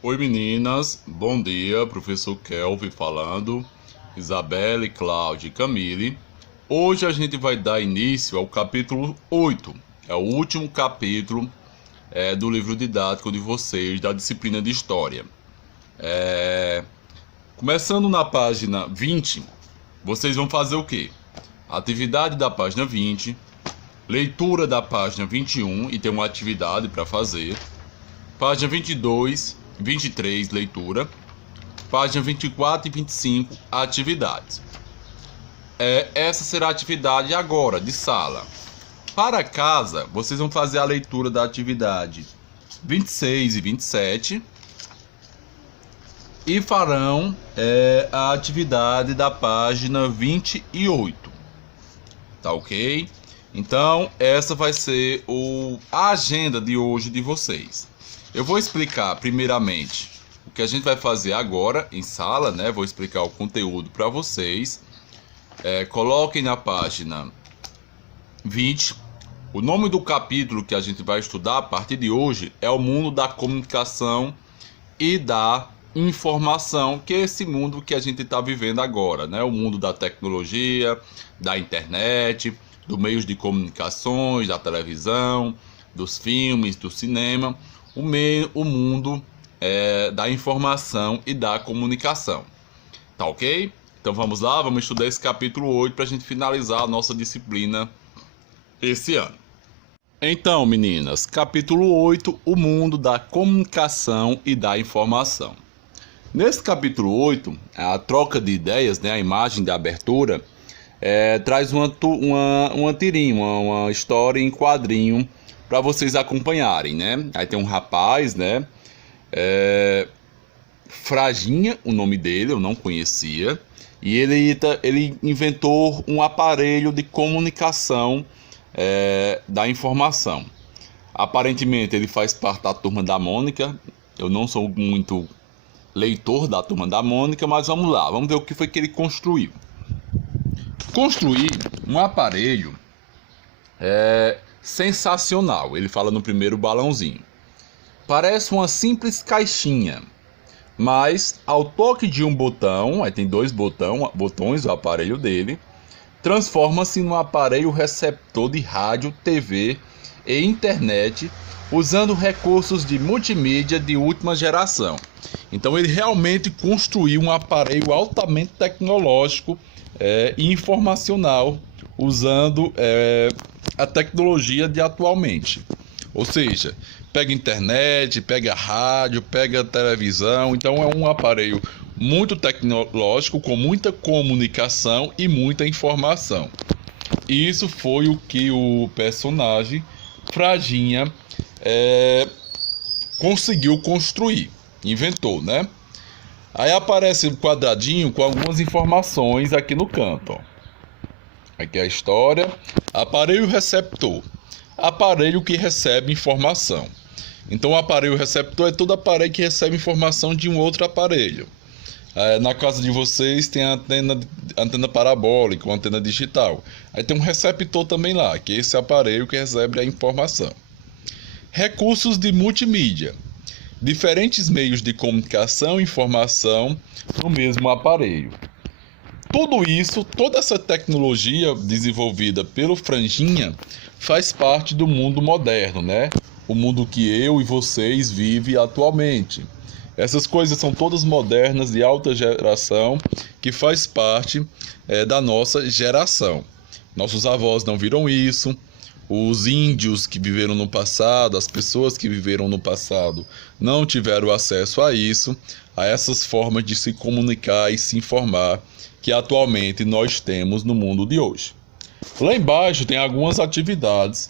Oi meninas, bom dia, professor Kelvin falando, Isabelle, Cláudia e Camille. Hoje a gente vai dar início ao capítulo 8, é o último capítulo do livro didático de vocês, da disciplina de História. Começando na página 20, vocês vão fazer o quê? Atividade da página 20, leitura da página 21 e tem uma atividade para fazer. Página 22, 23, leitura. Página 24 e 25, atividades. Essa será a atividade agora, de sala. Para casa, vocês vão fazer a leitura da atividade 26 e 27 e farão a atividade da página 28. Tá ok? Então, essa vai ser a agenda de hoje de vocês. Eu vou explicar primeiramente o que a gente vai fazer agora em sala, né? Vou explicar o conteúdo para vocês. Coloquem na página 20. O nome do capítulo que a gente vai estudar a partir de hoje é o mundo da comunicação e da informação, que é esse mundo que a gente está vivendo agora, né? O mundo da tecnologia, da internet, dos meios de comunicações, da televisão, dos filmes, do cinema. O mundo da informação e da comunicação. Tá ok? Então vamos lá, vamos estudar esse capítulo 8 para a gente finalizar a nossa disciplina esse ano. Então, meninas, capítulo 8, o mundo da comunicação e da informação. Nesse capítulo 8, a troca de ideias, né, a imagem de abertura, traz uma tirinha, uma história em quadrinho para vocês acompanharem, né? Aí tem um rapaz, né? Fraginha, o nome dele, eu não conhecia. E ele inventou um aparelho de comunicação da informação. Aparentemente ele faz parte da Turma da Mônica. Eu não sou muito leitor da Turma da Mônica, mas vamos lá, vamos ver o que foi que ele construiu. Construir um aparelho sensacional, ele fala no primeiro balãozinho. Parece uma simples caixinha, mas ao toque de um botão, aí tem dois botões o aparelho dele, transforma-se num aparelho receptor de rádio, TV e internet, usando recursos de multimídia de última geração. Então ele realmente construiu um aparelho altamente tecnológico e informacional, usando a tecnologia de atualmente. Ou seja, pega internet, pega rádio, pega televisão. Então é um aparelho muito tecnológico, com muita comunicação e muita informação. Isso foi o que o personagem Fraginha conseguiu construir, inventou, né? Aí aparece um quadradinho com algumas informações aqui no canto, ó. Aqui é a história. Aparelho receptor. Aparelho que recebe informação. Então o aparelho receptor é todo aparelho que recebe informação de um outro aparelho. Na casa de vocês tem a antena parabólica, uma antena digital. Aí tem um receptor também lá, que é esse aparelho que recebe a informação. Recursos de multimídia. Diferentes meios de comunicação e informação no mesmo aparelho. Tudo isso, toda essa tecnologia desenvolvida pelo Fraginha faz parte do mundo moderno, né? O mundo que eu e vocês vivem atualmente. Essas coisas são todas modernas, de alta geração, que faz parte da nossa geração. Nossos avós não viram isso. Os índios que viveram no passado, as pessoas que viveram no passado, não tiveram acesso a isso, a essas formas de se comunicar e se informar que atualmente nós temos no mundo de hoje. Lá embaixo tem algumas atividades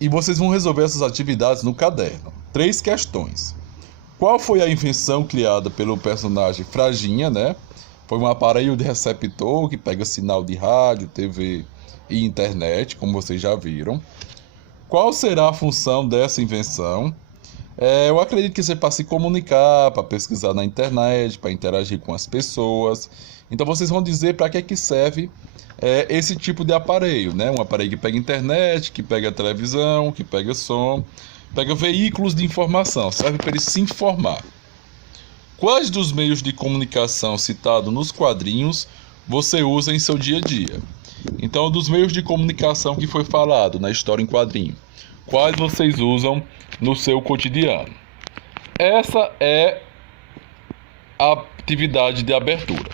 e vocês vão resolver essas atividades no caderno. 3 questões. Qual foi a invenção criada pelo personagem Fraginha, né? Foi um aparelho de receptor que pega sinal de rádio, TV e internet, como vocês já viram. Qual será a função dessa invenção? Eu acredito que seja para se comunicar, para pesquisar na internet, para interagir com as pessoas. Então vocês vão dizer para que serve esse tipo de aparelho, né? Um aparelho que pega internet, que pega televisão, que pega som, pega veículos de informação, serve para ele se informar. Quais dos meios de comunicação citados nos quadrinhos você usa em seu dia a dia? Então, dos meios de comunicação que foi falado na história em quadrinho, quais vocês usam no seu cotidiano? Essa é a atividade de abertura.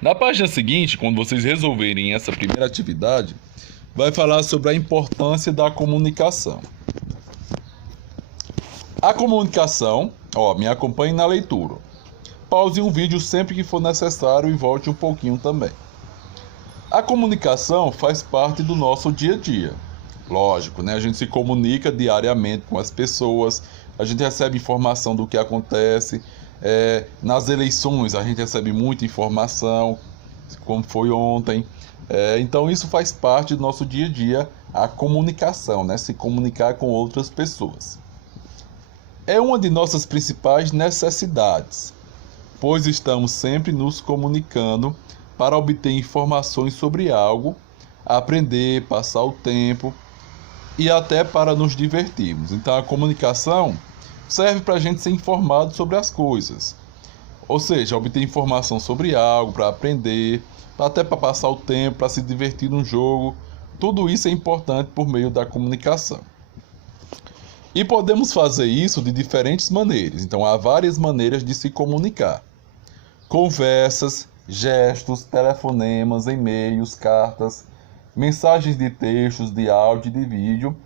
Na página seguinte, quando vocês resolverem essa primeira atividade, vai falar sobre a importância da comunicação. A comunicação, me acompanhe na leitura. Pause um vídeo sempre que for necessário e volte um pouquinho também. A comunicação faz parte do nosso dia a dia. Lógico, né? A gente se comunica diariamente com as pessoas, a gente recebe informação do que acontece. Nas eleições a gente recebe muita informação, como foi ontem. Então isso faz parte do nosso dia a dia, a comunicação, né? Se comunicar com outras pessoas. É uma de nossas principais necessidades, pois estamos sempre nos comunicando para obter informações sobre algo, aprender, passar o tempo e até para nos divertirmos. Então a comunicação serve para a gente ser informado sobre as coisas, ou seja, obter informação sobre algo, para aprender, até para passar o tempo, para se divertir num jogo. Tudo isso é importante por meio da comunicação. E podemos fazer isso de diferentes maneiras. Então há várias maneiras de se comunicar: conversas, gestos, telefonemas, e-mails, cartas, mensagens de textos, de áudio e de vídeo,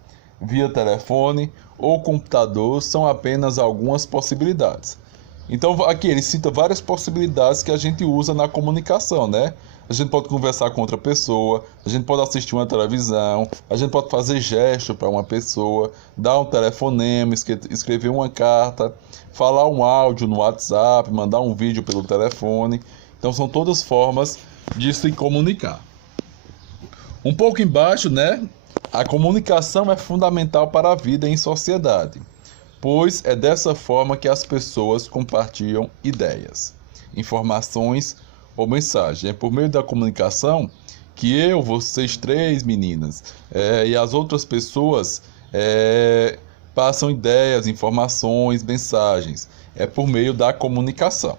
via telefone ou computador são apenas algumas possibilidades. Então aqui ele cita várias possibilidades que a gente usa na comunicação, né? A gente pode conversar com outra pessoa, a gente pode assistir uma televisão, a gente pode fazer gesto para uma pessoa, dar um telefonema, escrever uma carta, falar um áudio no WhatsApp, mandar um vídeo pelo telefone. Então são todas formas de se comunicar. Um pouco embaixo, né? A comunicação é fundamental para a vida em sociedade, pois é dessa forma que as pessoas compartilham ideias, informações ou mensagens. É por meio da comunicação que eu, vocês três meninas, e as outras pessoas passam ideias, informações, mensagens. É por meio da comunicação.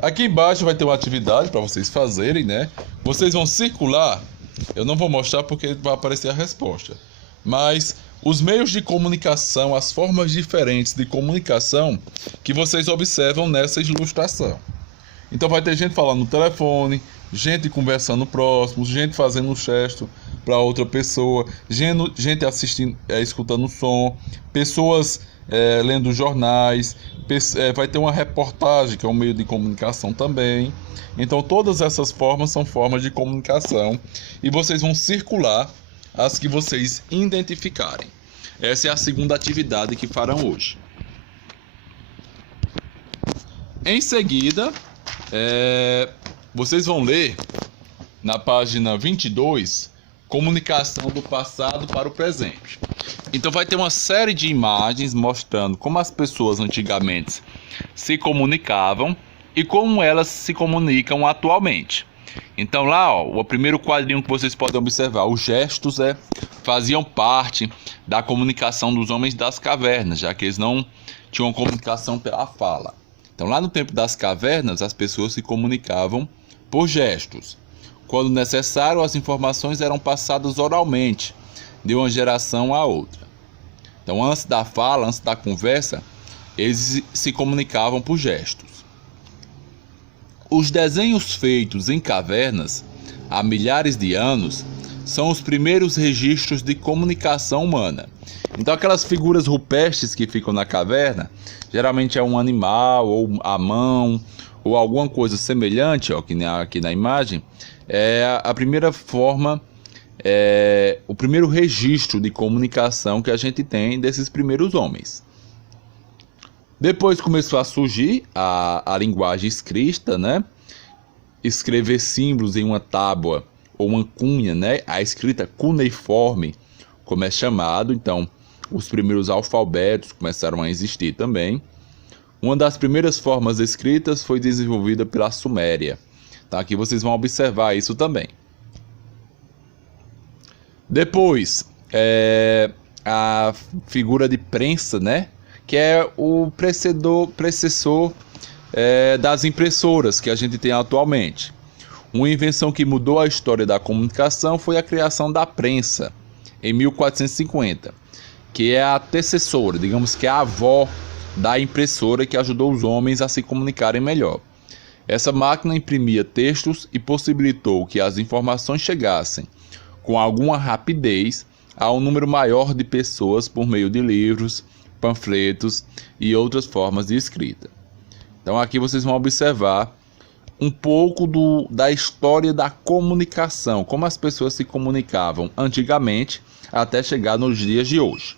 Aqui embaixo vai ter uma atividade para vocês fazerem, né? Vocês vão circular. Eu não vou mostrar porque vai aparecer a resposta. Mas os meios de comunicação, as formas diferentes de comunicação que vocês observam nessa ilustração. Então vai ter gente falando no telefone, gente conversando próximo, gente fazendo um gesto para outra pessoa, gente assistindo, escutando som, pessoas lendo jornais, vai ter uma reportagem, que é um meio de comunicação também. Então todas essas formas são formas de comunicação e vocês vão circular as que vocês identificarem. Essa é a segunda atividade que farão hoje. Em seguida, vocês vão ler na página 22, comunicação do passado para o presente. Então vai ter uma série de imagens mostrando como as pessoas antigamente se comunicavam e como elas se comunicam atualmente. Então lá, o primeiro quadrinho que vocês podem observar, os gestos faziam parte da comunicação dos homens das cavernas, já que eles não tinham comunicação pela fala. Então lá no tempo das cavernas, as pessoas se comunicavam por gestos. Quando necessário, as informações eram passadas oralmente, de uma geração a outra. Então antes da fala, antes da conversa, eles se comunicavam por gestos. Os desenhos feitos em cavernas há milhares de anos são os primeiros registros de comunicação humana. Então aquelas figuras rupestres que ficam na caverna, geralmente é um animal, ou a mão, ou alguma coisa semelhante, aqui na imagem, é a primeira forma, o primeiro registro de comunicação que a gente tem desses primeiros homens. Depois começou a surgir a linguagem escrita, né? Escrever símbolos em uma tábua ou uma cunha, né? A escrita cuneiforme, como é chamado. Então, os primeiros alfabetos começaram a existir também. Uma das primeiras formas escritas foi desenvolvida pela Suméria. Tá? Aqui vocês vão observar isso também. Depois, a figura de prensa, né? Que é o precessor das impressoras que a gente tem atualmente. Uma invenção que mudou a história da comunicação foi a criação da prensa, em 1450, que é a antecessora, digamos que é a avó da impressora que ajudou os homens a se comunicarem melhor. Essa máquina imprimia textos e possibilitou que as informações chegassem com alguma rapidez a um número maior de pessoas por meio de livros, panfletos e outras formas de escrita. Então aqui vocês vão observar um pouco da história da comunicação, como as pessoas se comunicavam antigamente até chegar nos dias de hoje.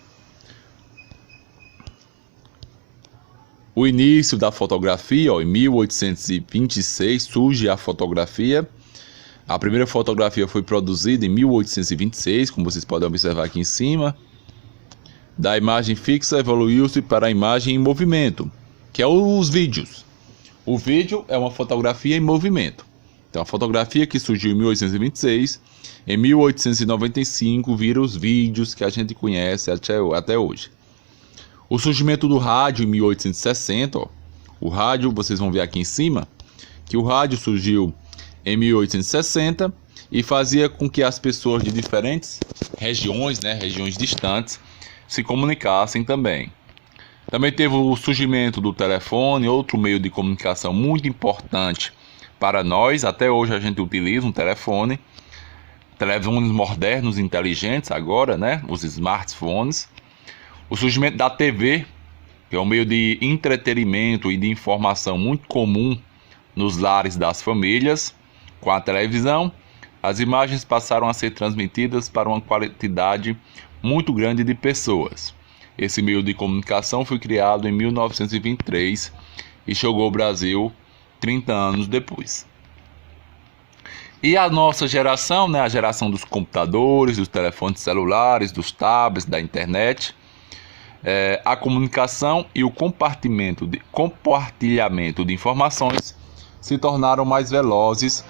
O início da fotografia, em 1826 surge a fotografia. A primeira fotografia foi produzida em 1826, como vocês podem observar aqui em cima. Da imagem fixa evoluiu-se para a imagem em movimento, que é os vídeos. O vídeo é uma fotografia em movimento. Então a fotografia que surgiu em 1826, em 1895 viram os vídeos que a gente conhece até hoje. O surgimento do rádio em 1860, o rádio, vocês vão ver aqui em cima, que o rádio surgiu em 1860 e fazia com que as pessoas de diferentes regiões, regiões distantes, se comunicassem também. Também teve o surgimento do telefone, outro meio de comunicação muito importante para nós. Até hoje a gente utiliza um telefone, telefones modernos, inteligentes agora, os smartphones. O surgimento da TV, que é um meio de entretenimento e de informação muito comum nos lares das famílias. Com a televisão, as imagens passaram a ser transmitidas para uma quantidade muito grande de pessoas. Esse meio de comunicação foi criado em 1923 e chegou ao Brasil 30 anos depois. E a nossa geração, a geração dos computadores, dos telefones celulares, dos tablets, da internet, a comunicação e o compartilhamento de informações se tornaram mais velozes.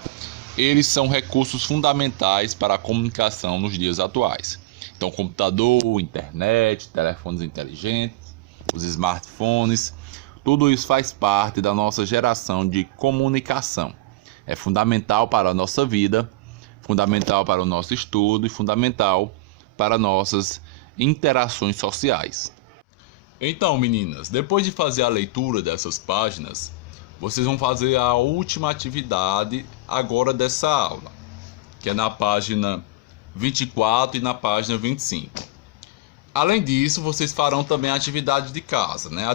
Eles são recursos fundamentais para a comunicação nos dias atuais. Então, computador, internet, telefones inteligentes, os smartphones, tudo isso faz parte da nossa geração de comunicação. É fundamental para a nossa vida, fundamental para o nosso estudo e fundamental para nossas interações sociais. Então, meninas, depois de fazer a leitura dessas páginas, vocês vão fazer a última atividade agora dessa aula, que é na página 24 e na página 25. Além disso, vocês farão também a atividade de casa, A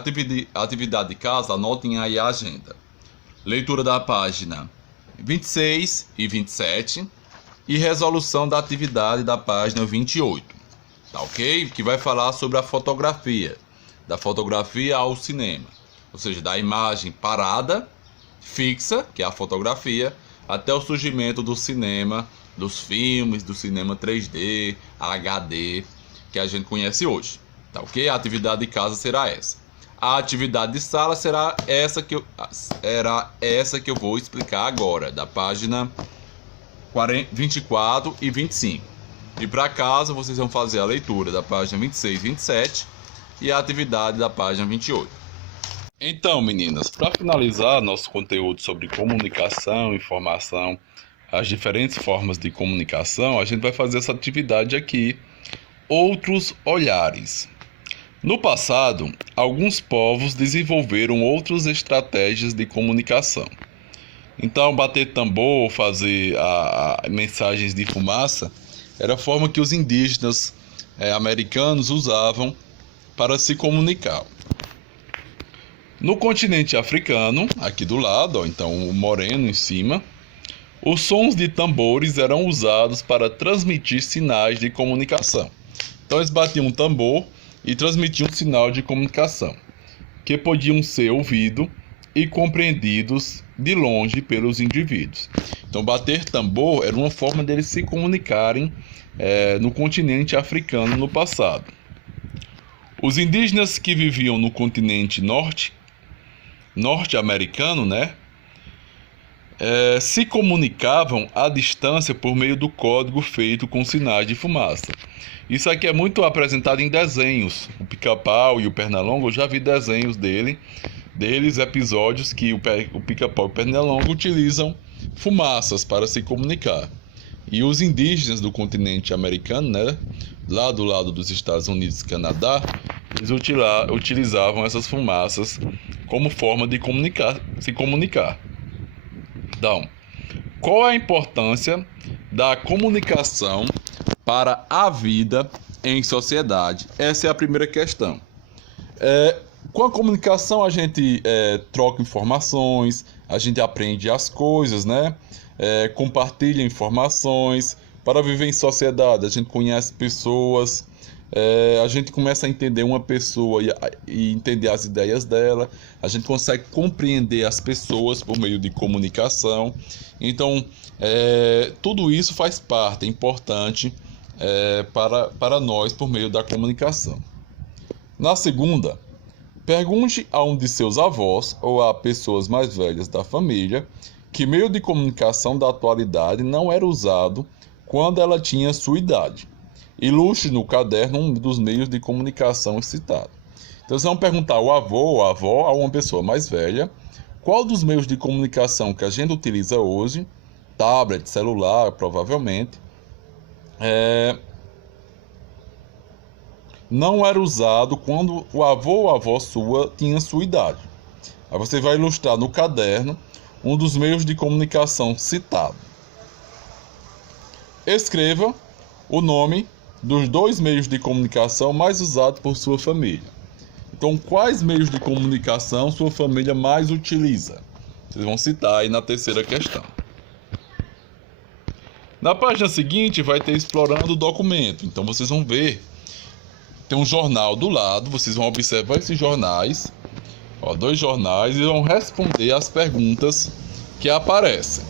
atividade de casa, anotem aí a agenda. Leitura da página 26 e 27 e resolução da atividade da página 28, tá ok? Que vai falar sobre a fotografia, da fotografia ao cinema, ou seja, da imagem parada, fixa, que é a fotografia, até o surgimento do cinema, dos filmes, do cinema 3D, HD, que a gente conhece hoje, tá ok? A atividade de casa será essa. A atividade de sala será essa que eu vou explicar agora, da página 24 e 25. E para casa, vocês vão fazer a leitura da página 26 e 27 e a atividade da página 28. Então, meninas, para finalizar nosso conteúdo sobre comunicação, informação, as diferentes formas de comunicação, a gente vai fazer essa atividade aqui, outros olhares. No passado, alguns povos desenvolveram outras estratégias de comunicação. Então, bater tambor, fazer mensagens de fumaça, era a forma que os indígenas americanos usavam para se comunicar. No continente africano, aqui do lado, então o moreno em cima, os sons de tambores eram usados para transmitir sinais de comunicação. Então eles batiam um tambor e transmitiam um sinal de comunicação, que podiam ser ouvidos e compreendidos de longe pelos indivíduos. Então bater tambor era uma forma deles se comunicarem no continente africano no passado. Os indígenas que viviam no continente norte-americano, se comunicavam à distância por meio do código feito com sinais de fumaça. Isso aqui é muito apresentado em desenhos. O Pica-Pau e o Pernalonga, eu já vi desenhos dele deles episódios que o Pica-Pau e o Pernilongo utilizam fumaças para se comunicar. E os indígenas do continente americano, né, lá do lado dos Estados Unidos e Canadá, eles utilizavam essas fumaças como forma de se comunicar. Então, qual é a importância da comunicação para a vida em sociedade? Essa é a primeira questão. Com a comunicação a gente troca informações, a gente aprende as coisas, né? Compartilha informações. Para viver em sociedade, a gente conhece pessoas, a gente começa a entender uma pessoa e entender as ideias dela, a gente consegue compreender as pessoas por meio de comunicação. Então, tudo isso faz parte, é importante para nós por meio da comunicação. Na segunda, pergunte a um de seus avós ou a pessoas mais velhas da família que meio de comunicação da atualidade não era usado quando ela tinha sua idade. Ilustre no caderno um dos meios de comunicação citado. Então, vocês vão perguntar ao avô ou à avó, a uma pessoa mais velha, qual dos meios de comunicação que a gente utiliza hoje, tablet, celular, provavelmente, não era usado quando o avô ou a avó sua tinha sua idade. Aí você vai ilustrar no caderno um dos meios de comunicação citado. Escreva o nome dos 2 meios de comunicação mais usados por sua família. Então, quais meios de comunicação sua família mais utiliza? Vocês vão citar aí na terceira questão. Na página seguinte vai ter explorando o documento. Então, vocês vão ver, tem um jornal do lado, vocês vão observar esses jornais, 2 jornais, e vão responder as perguntas que aparecem.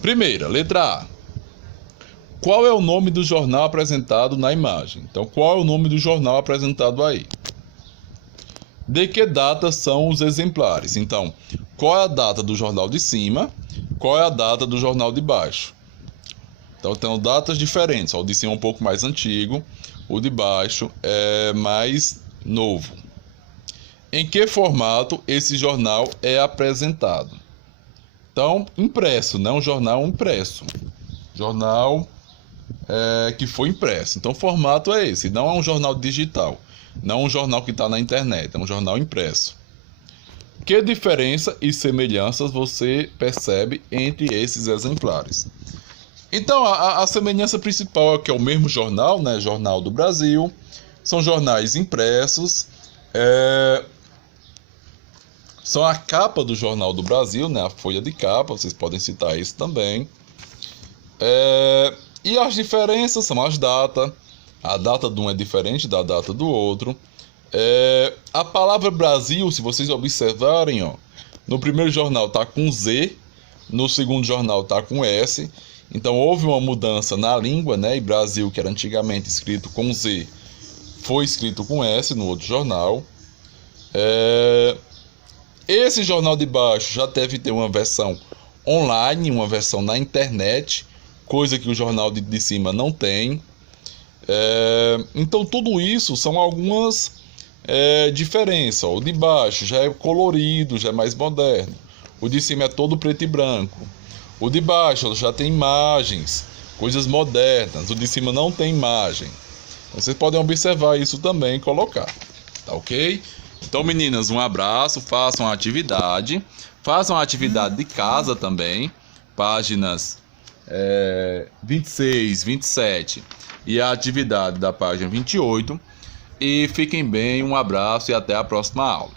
Primeira, letra A. Qual é o nome do jornal apresentado na imagem? Então, qual é o nome do jornal apresentado aí? De que data são os exemplares? Então, qual é a data do jornal de cima? Qual é a data do jornal de baixo? Então, tem datas diferentes. O de cima é um pouco mais antigo, o de baixo é mais novo. Em que formato esse jornal é apresentado? Então, impresso, né? Um jornal impresso. Jornal que foi impresso. Então, o formato é esse. Não é um jornal digital. Não é um jornal que está na internet. É um jornal impresso. Que diferença e semelhanças você percebe entre esses exemplares? Então, a semelhança principal é que é o mesmo jornal, né? Jornal do Brasil. São jornais impressos. São a capa do Jornal do Brasil, né? A folha de capa. Vocês podem citar isso também. E as diferenças são as datas. A data de um é diferente da data do outro. A palavra Brasil, se vocês observarem, no primeiro jornal está com Z, no segundo jornal está com S. Então houve uma mudança na língua, né? E Brasil, que era antigamente escrito com Z, foi escrito com S no outro jornal. Esse jornal de baixo já deve ter uma versão online, uma versão na internet, coisa que o jornal de cima não tem. Então tudo isso são algumas diferenças. O de baixo já é colorido, já é mais moderno. O de cima é todo preto e branco. O de baixo já tem imagens, coisas modernas. O de cima não tem imagem. Vocês podem observar isso também e colocar. Tá ok? Então, meninas, um abraço. Façam a atividade. Façam a atividade de casa também. Páginas 26, 27 e a atividade da página 28. E fiquem bem, um abraço e até a próxima aula.